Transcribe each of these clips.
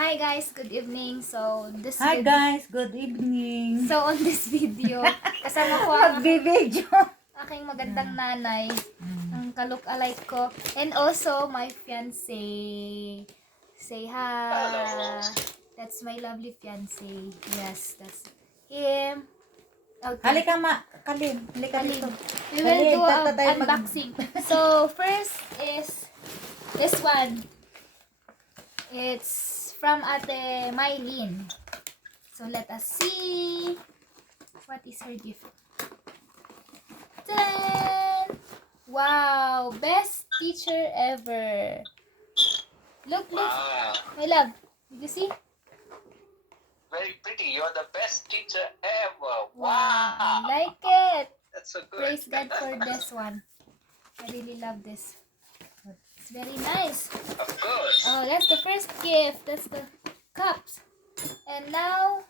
Hi guys, good evening. Hi guys, good evening. On this video, kasama ko ang Magbibideo. aking magandang nanay, ang ka-look-alike ko, and also my fiancé. Say hi. That's my lovely fiancé. Yes, that's him. Okay. Halika Kalin. Halika Kalin. dito. We will do tayo an unboxing. So, first is this one. It's from Ate Mylene. So, let us see what is her gift. Ta-da! Wow! Best teacher ever. Look. Wow, My love. Did you see? very pretty. You're the best teacher ever. I Wow, like it. that's so good. Praise God for this one. I really love this. It's very nice. Of course. Oh, that's the first gift. That's the cups. And now,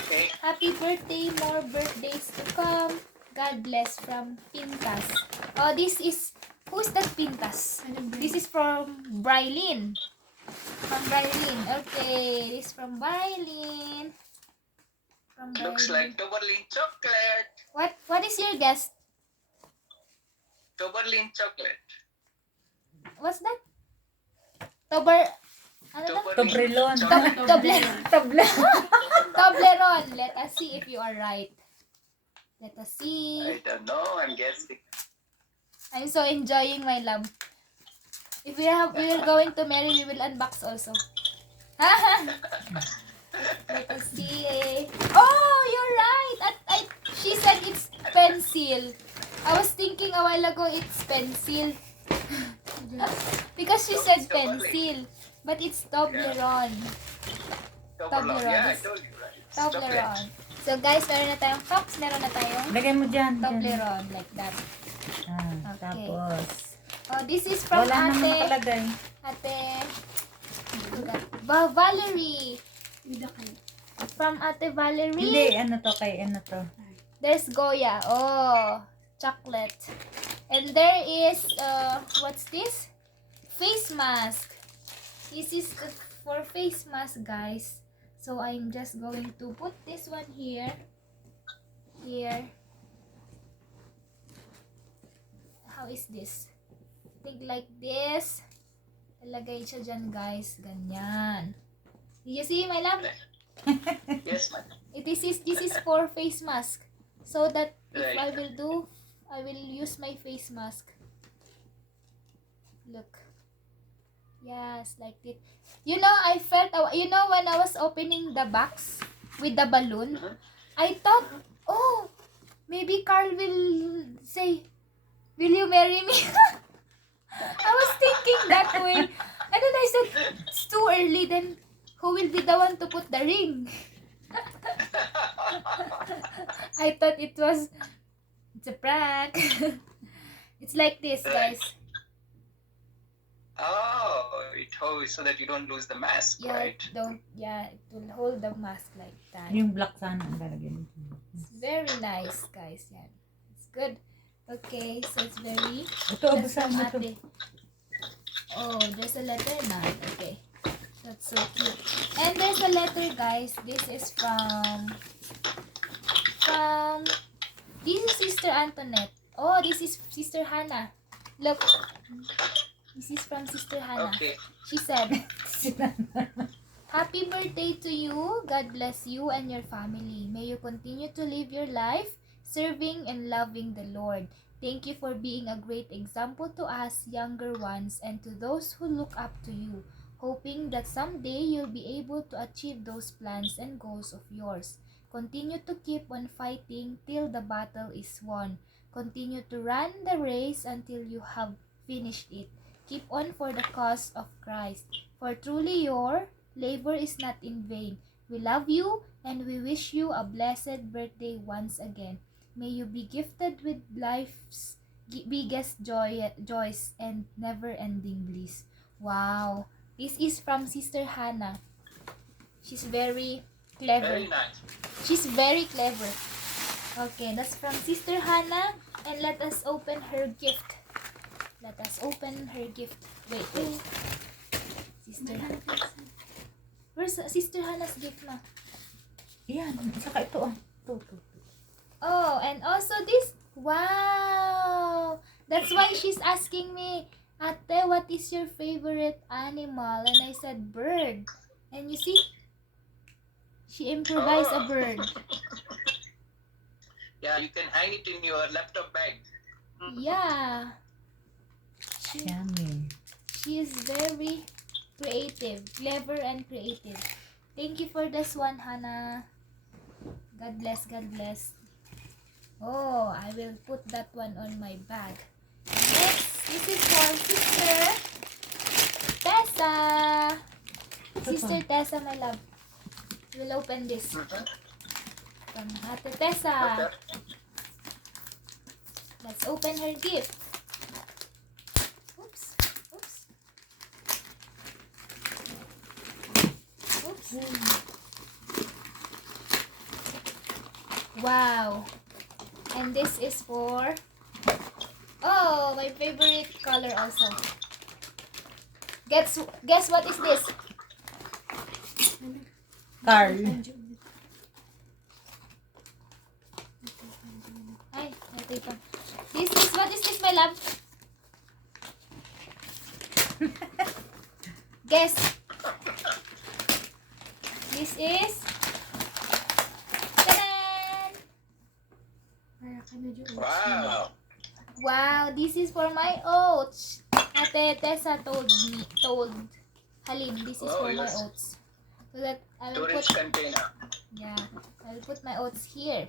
Okay. happy birthday, more birthdays to come. God bless from Pintas. Oh, this is, who's that Pintas? This is from Brylin. From Brylin. Okay, this is from Brylin. From Looks Brylin. like Toberlin chocolate. What is your guess? Toberlin chocolate. What's that? Ano to? Toblerone. Toblerone. Toblerone. Let us see if you are right. Let us see. I don't know. I'm guessing. I'm so enjoying my love. If we are going to marry, we will unbox also. Let us see. Oh, you're right. She said it's pencil. I was thinking a while ago it's pencil. Because she No, said it's Toblerone. pencil. But it's Toblerone. Toblerone. Yeah, I told you right. It's chocolate. Toblerone. So guys, meron na tayong cups. Meron na tayong Lagay mo dyan. Toblerone. Like that. Okay. Tapos. Oh, this is from Wala naman Ate. nakalagay. Valerie. From Ate Valerie. Hindi, ano to? There's Goya. Oh, chocolate. And there is, what's this? Face mask. This is for face mask, guys. So, I'm just going to put this one here. Here. How is this? I think like this. Ilagay siya dyan, guys. Ganyan. Did you see, my love? Yes, man. This is for face mask. So that if Right. I will use my face mask. Look. Yes, like it. You know, I felt, when I was opening the box with the balloon, I thought, oh, maybe Carl will say, will you marry me? I was thinking that way. And then I said, it's too early, then who will be the one to put the ring? I thought it's a prank. It's like this, guys. Oh, it holds so that you don't lose the mask, Yeah, right? it will hold the mask like that. Yung black sana ang lalagyan. It's very nice, guys. Yan. It's good. Okay, so it's very... Ito, That's basahin from mo to. Ate. Oh, there's a letter na. Okay. That's so cute. And there's a letter, guys. This is from... This is Sister Antoinette. Oh, this is Sister Hannah. Look. This is from Sister Hannah. Okay. She said, Happy birthday to you. God bless you and your family. May you continue to live your life serving and loving the Lord. Thank you for being a great example to us younger ones and to those who look up to you. Hoping that someday you'll be able to achieve those plans and goals of yours. Continue to keep on fighting till the battle is won. Continue to run the race until you have finished it. Keep on for the cause of Christ. For truly your labor is not in vain. We love you and we wish you a blessed birthday once again. May you be gifted with life's biggest joys and never-ending bliss. Wow. This is from Sister Hannah. She's very clever. Very nice. She's very clever. Okay, that's from Sister Hannah. And let us open her gift. Let us open her gift. Wait. Sister. Where's Sister Hannah's gift ma. Yan, saka ito ah. Ito. Oh, and also this. Wow! That's why she's asking me, Ate, what is your favorite animal? And I said, bird. And you see, she improvised a bird. Yeah, you can hang it in your laptop bag. Yeah. Yummy. She is very creative, clever and creative. Thank you for this one, Hannah. God bless, God bless. Oh, I will put that one on my bag. Next, this is for Sister Tessa. Sister Tessa, my love. We'll open this from Ate Tessa. Okay. Let's open her gift. Oops. Oops. Oops. Wow. And this is for... Oh, my favorite color also. Guess what is this? Carl. Ay, ito ito. What is this, my love? Guess. This is... Ta-da! Wow. Wow, this is for my oats. Ate Tessa told Halim, this is Oh, for my yes. oats. So that I will Storage put, container. yeah, I will put my oats here.